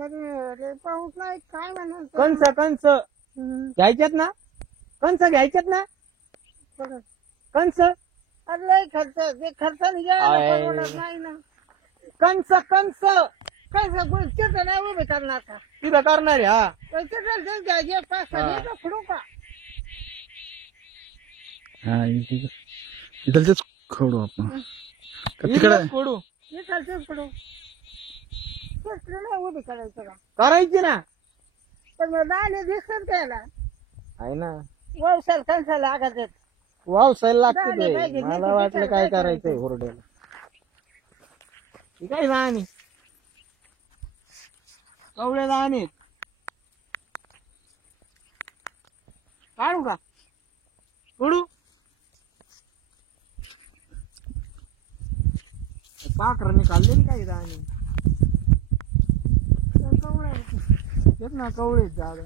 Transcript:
मध्ये पाऊस नाही काय म्हणून कंस कंस घ्यायच्यात ना, कंस घ्यायच्यात ना, कंस अरे लय खर्च ते खर्च परवडत नाही ना. कंस कंस कसं गोष्टीचं नाही उभे करणार का तिथं करणार आहे. हा पैसे घ्यायचे पाच सहा खडू का हा इथलचेच खडू आपण का तिकडे इथलंच फोडू हे खालचे खडू नाही उभे करायचं का करायची ना. पण मग दाणे दिसतात त्याला आहे ना, व्यवसाय कणसाला आघात देत वावसायला लागते दाणे ते. पाहिजे, मला नीट वाटलं विचार काय काय करायचंय करायचं? हुरड्याला. काय राहणी कवळे राहणे काढू का सोडू पाखरांनी खाल्लेली काही राहणी तेच ना कवळे झाड